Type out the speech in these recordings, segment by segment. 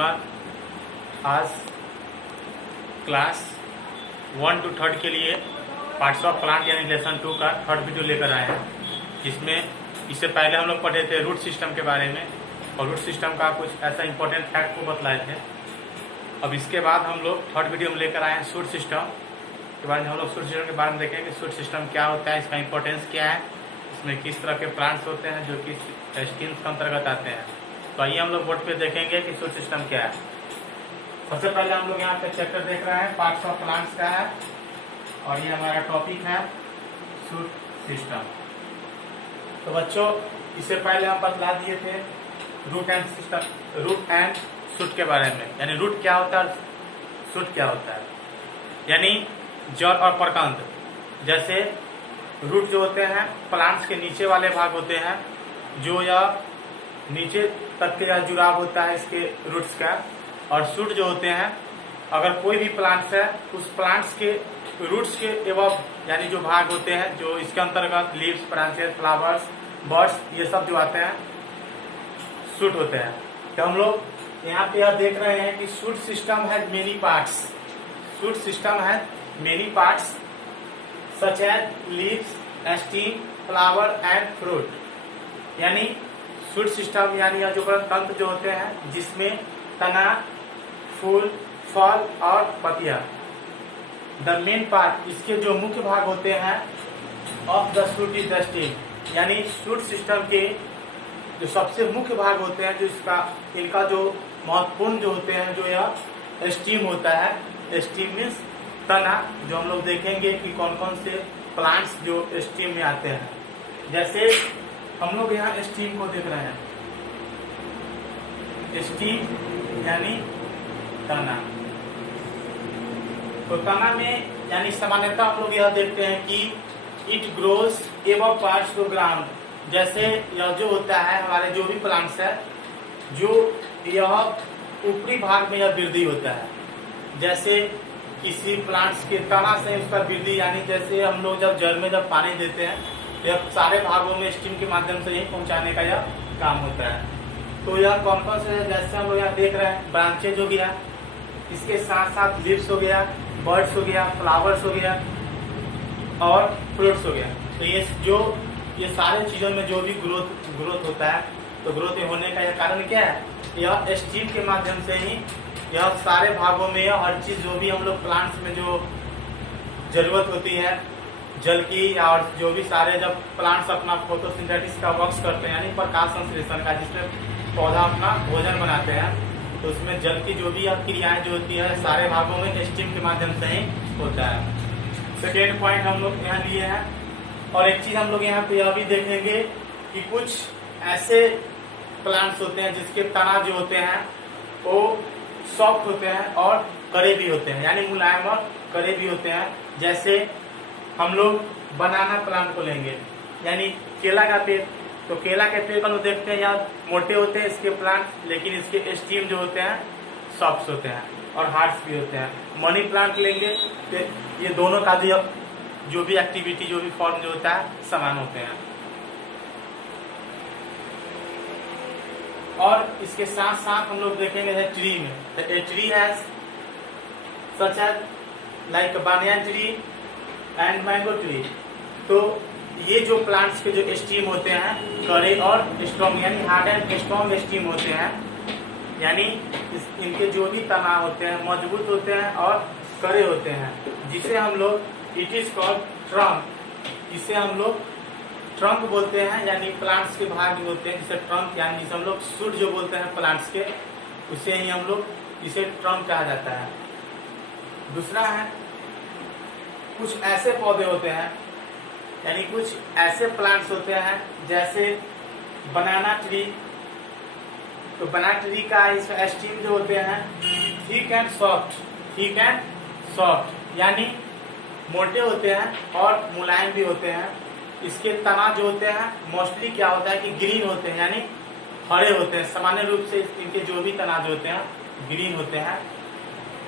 कुमार आज class 1 to 3 के लिए पार्ट्स ऑफ प्लांट यानी लेसन 2 का थर्ड वीडियो लेकर आए हैं, जिसमें इससे पहले हम लोग पढ़े थे रूट सिस्टम के बारे में और रूट सिस्टम का कुछ ऐसा इंपॉर्टेंट फैक्ट को बतलाए थे। अब इसके बाद हम लोग थर्ड वीडियो में लेकर आए हैं शूट सिस्टम के बाद हम लोग शूट सिस्टम के बारे में देखेंगे कि शूट सिस्टम क्या होता है, इसका इंपॉर्टेंस क्या है, इसमें किस तरह के प्लांट्स होते हैं जो कि स्कीम्स के अंतर्गत आते हैं। तो आइए हम लोग बोर्ड पे देखेंगे कि शूट सिस्टम क्या है। सबसे पहले हम लोग यहाँ पे चैप्टर देख रहे हैं पार्ट्स ऑफ प्लांट्स का है और ये हमारा टॉपिक है शूट सिस्टम। तो बच्चों इससे पहले हम बतला दिए थे रूट एंड शूट के बारे में, यानी रूट क्या होता है, शूट क्या होता है। यानी जड़ और प्रकांड, जैसे रूट जो होते हैं प्लांट्स के नीचे वाले भाग होते हैं, जो यह नीचे तक के जुड़ाव होता है इसके रूट्स का। और शूट जो होते हैं, अगर कोई भी प्लांट्स है उस प्लांट्स के रूट्स के एवं यानी जो भाग होते हैं जो इसके अंतर्गत लीव्स, ब्रांचेस, फ्लावर्स, बर्ड्स ये सब जो आते हैं शूट होते हैं। तो हम लोग यहाँ पे यह देख रहे हैं कि शूट सिस्टम है मेनी पार्ट्स। शूट सिस्टम है many parts such as leaves, stem, flower and fruit. यानी शूट सिस्टम यानी यह जो तंत्र जो होते हैं जिसमें तना, फूल, फल और पत्तियां। द मेन पार्ट, इसके जो मुख्य भाग होते हैं of the shoot is the steam. यानी शूट सिस्टम के जो सबसे मुख्य भाग होते हैं, जो इनका जो महत्वपूर्ण जो होते हैं, जो यह स्टीम होता है। स्टीम मीन्स तना, जो हम लोग देखेंगे कि कौन कौन से प्लांट्स जो स्टीम में आते हैं। जैसे हम लोग यहाँ स्टीम को देख रहे हैं, स्टीम यानी तना। तो तना में यानी सामान्यतः हम लोग यह देखते हैं कि it grows above parts to ground. जैसे यह जो होता है हमारे जो भी प्लांट्स है, जो यह ऊपरी भाग में यह वृद्धि होता है। जैसे किसी प्लांट्स के तना से उसका वृद्धि, यानी जैसे हम लोग जब जड़ में जब पानी देते हैं तो यह सारे भागों में स्टीम के माध्यम से यही पहुंचाने का यह काम होता है। तो यह कौन कौन से, जैसे हम लोग यहाँ देख रहे हैं ब्रांचेज हो गया, इसके साथ साथ लीव्स हो गया, बर्ड्स हो गया, फ्लावर्स हो गया और फ्रूट्स हो गया। तो ये सारे चीजों में जो भी ग्रोथ होता है, तो ग्रोथ होने का यह कारण क्या है, यह स्टीम के माध्यम से ही यह सारे भागों में यह हर चीज जो भी हम लोग प्लांट्स में जो जरूरत होती है जल की, और जो भी सारे जब प्लांट्स अपना फोटोसिंथेसिस का वर्क करते हैं यानी प्रकाश संश्लेषण का, जिसमें पौधा अपना भोजन बनाते हैं, तो उसमें जल की जो भी क्रियाएं जो होती है सारे भागों में स्टीम के माध्यम से ही होता है। सेकेंड पॉइंट हम लोग यहाँ लिए हैं। और एक चीज हम लोग यहाँ पे यह भी देखेंगे कि कुछ ऐसे प्लांट्स होते हैं जिसके तना जो होते हैं वो सॉफ्ट होते हैं और कड़े भी होते हैं, यानी मुलायम और कड़े भी होते हैं। जैसे हम लोग बनाना प्लांट को लेंगे, यानी केला का पेड़, तो केला के पेड़ को देखते हैं यहाँ मोटे होते हैं इसके प्लांट, लेकिन इसके स्टीम जो होते हैं सॉफ्ट होते हैं और हार्ड्स भी होते हैं। मनी प्लांट लेंगे तो ये दोनों का जो भी एक्टिविटी, जो भी फॉर्म जो होता है समान होते हैं। और इसके साथ साथ हम लोग देखेंगे ट्री में, a tree has such as like banyan tree and mango tree. तो ये जो प्लांट्स के जो स्टीम होते हैं कड़े और स्ट्रॉन्ग, यानी हार्ड एंड स्ट्रॉन्ग स्टीम होते हैं। यानी इनके जो भी तना होते हैं मजबूत होते हैं और कड़े होते हैं, जिसे हम लोग इट इज कॉल्ड ट्रंक, जिसे हम लोग ट्रंक बोलते हैं। यानी प्लांट्स के भाग जो होते हैं जिसे ट्रंक, यानी जिसे हम लोग शूट जो बोलते हैं प्लांट्स के, उसे ही हम लोग इसे ट्रंक कहा जाता है। दूसरा है कुछ ऐसे पौधे होते हैं, यानी कुछ ऐसे प्लांट्स होते हैं जैसे बनाना ट्री। तो बनाना ट्री का स्टीम जो होते हैं थिक एंड सॉफ्ट, यानी मोटे होते हैं और मुलायम भी होते हैं। इसके तना जो होते हैं मोस्टली क्या होता है कि ग्रीन होते हैं, यानी हरे होते हैं। सामान्य रूप से इनके जो भी तना जो होते हैं ग्रीन होते हैं।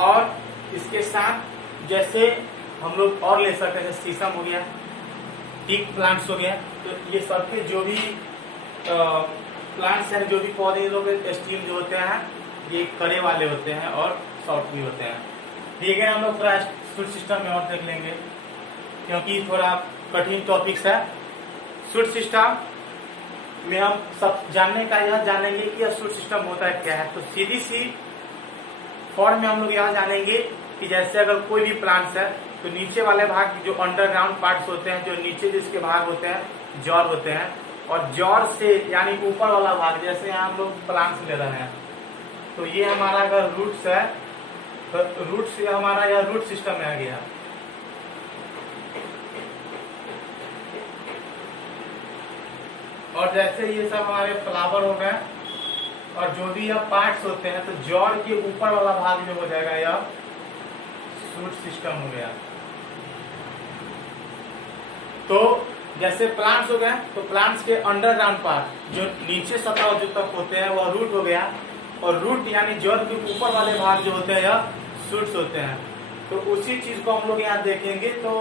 और इसके साथ जैसे हम लोग और ले सकते हैं, शीशम हो गया, टीक प्लांट्स हो गया, तो ये सबके जो भी प्लांट्स हैं, जो भी पौधे लोग स्टीम जो होते हैं ये कड़े वाले होते हैं और सॉफ्ट भी होते हैं। ठीक है, हम लोग थोड़ा शूट सिस्टम में और देख लेंगे क्योंकि थोड़ा कठिन टॉपिक्स है। शूट सिस्टम में हम सब जानने का यह जानेंगे कि यह शूट सिस्टम होता है क्या है। तो सीधी सी फॉर्म में हम लोग यह जानेंगे कि जैसे अगर कोई भी प्लांट्स है तो नीचे वाले भाग जो अंडरग्राउंड पार्ट्स होते हैं, जो नीचे जिसके भाग होते हैं, जड़ होते हैं, और जड़ से यानी ऊपर वाला भाग, जैसे यहाँ हम लोग प्लांट्स ले रहे हैं तो ये हमारा अगर रूट्स है तो रूट से हमारा यह रूट सिस्टम में आ गया। और जैसे ये सब हमारे फ्लावर हो गए और जो भी यह पार्ट्स होते हैं तो जड़ के ऊपर वाला भाग जो हो जाएगा यह शूट सिस्टम हो गया। तो जैसे प्लांट्स हो गए तो प्लांट्स के अंडरग्राउंड पार्ट जो नीचे सतह जो तक होते हैं वह रूट हो गया, और रूट यानी जड़ के ऊपर वाले भाग जो होते हैं यह शूट्स होते हैं। तो उसी चीज को हम लोग यहाँ देखेंगे। तो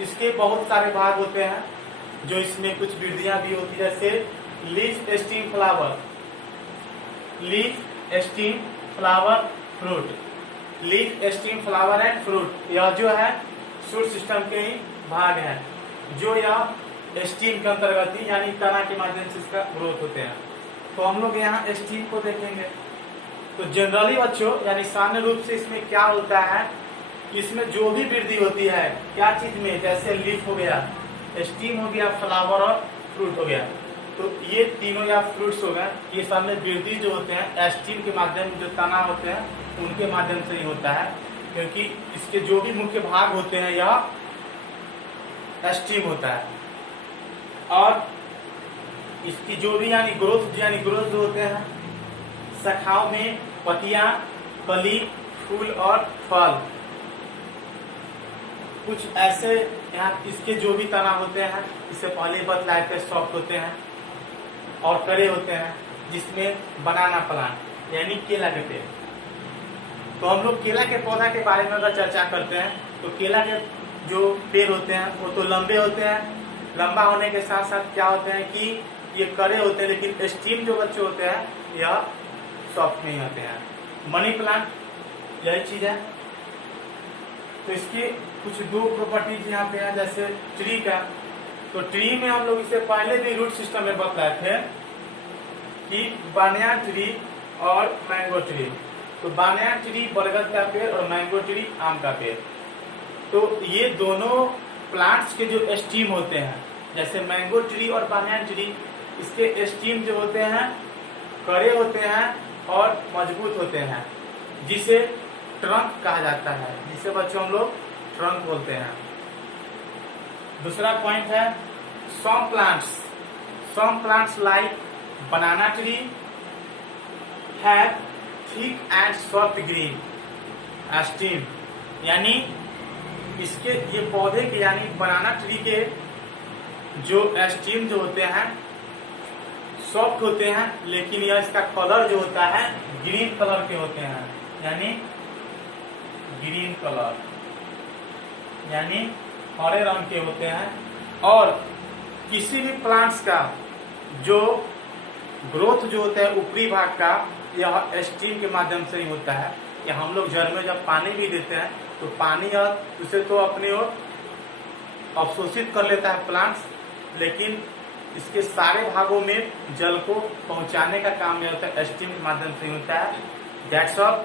इसके बहुत सारे भाग होते हैं जो इसमें कुछ वृद्धियां भी होती है, जैसे leaf, steam, flower, leaf, steam, flower, fruit, leaf, steam, flower and fruit, यह जो है शूट सिस्टम के ही भाग है जो यह स्टीम के अंतर्गत ही यानी तना के माध्यम से इसका ग्रोथ होते हैं। तो हम लोग यहाँ स्टीम को देखेंगे। तो जनरली बच्चों यानी सामान्य रूप से इसमें क्या होता है, इसमें जो भी वृद्धि होती है क्या चीज में, जैसे लीफ हो गया, स्टीम हो गया, फ्लावर और फ्रूट हो गया, तो ये तीनों या फ्रूट्स हो गए, ये सब में वृद्धि जो होते हैं स्टीम के माध्यम जो तना होते हैं उनके माध्यम से ही होता है, क्योंकि इसके जो भी मुख्य भाग होते हैं यह स्टीम होता है। और इसकी जो भी यानी ग्रोथ जो होते हैं शाखाओं में पत्तियां, कली, फूल और फल, कुछ ऐसे यहाँ इसके जो भी तना होते हैं इससे पहले बतलाए थे, सॉफ्ट होते हैं और कड़े होते हैं, जिसमें बनाना प्लांट यानी केला के पेड़। तो हम लोग केला के पौधा के बारे में अगर चर्चा करते हैं तो केला के जो पेड़ होते हैं वो तो लंबे होते हैं, लंबा होने के साथ साथ क्या होते हैं कि ये कड़े होते हैं, लेकिन स्टीम जो बच्चे होते हैं यह सॉफ्ट नहीं होते हैं। मनी प्लांट यही चीज है। तो इसकी कुछ दो प्रॉपर्टीज यहाँ पे है, जैसे ट्री का। तो ट्री में हम लोग इससे पहले भी रूट सिस्टम में बतलाए थे कि बानयान ट्री और मैंगो ट्री। तो बानयान ट्री बरगद का पेड़ और मैंगो ट्री आम का पेड़। तो ये दोनों प्लांट्स के जो स्टीम होते हैं, जैसे मैंगो ट्री और बानयान ट्री, इसके स्टीम जो होते हैं कड़े होते हैं और मजबूत होते हैं, जिसे ट्रंक कहा जाता है, जिसे बच्चों हम लोग ट्रंक बोलते हैं। दूसरा पॉइंट है some plants like banana tree have thick and soft green stem, यानी इसके ये पौधे के यानी बनाना ट्री के जो स्टीम जो होते हैं सॉफ्ट होते हैं, लेकिन यह इसका कलर जो होता है ग्रीन कलर के होते हैं, यानी ग्रीन कलर यानी हरे रंग के होते हैं। और किसी भी प्लांट्स का जो ग्रोथ जो होता है ऊपरी भाग का यह स्टीम के माध्यम से ही होता है। या हम लोग जड़ में जब पानी भी देते हैं तो पानी उसे तो अपने ओर अवशोषित कर लेता है प्लांट्स, लेकिन इसके सारे भागों में जल को पहुंचाने का काम यह होता है स्टीम के माध्यम से ही होता है। That's all.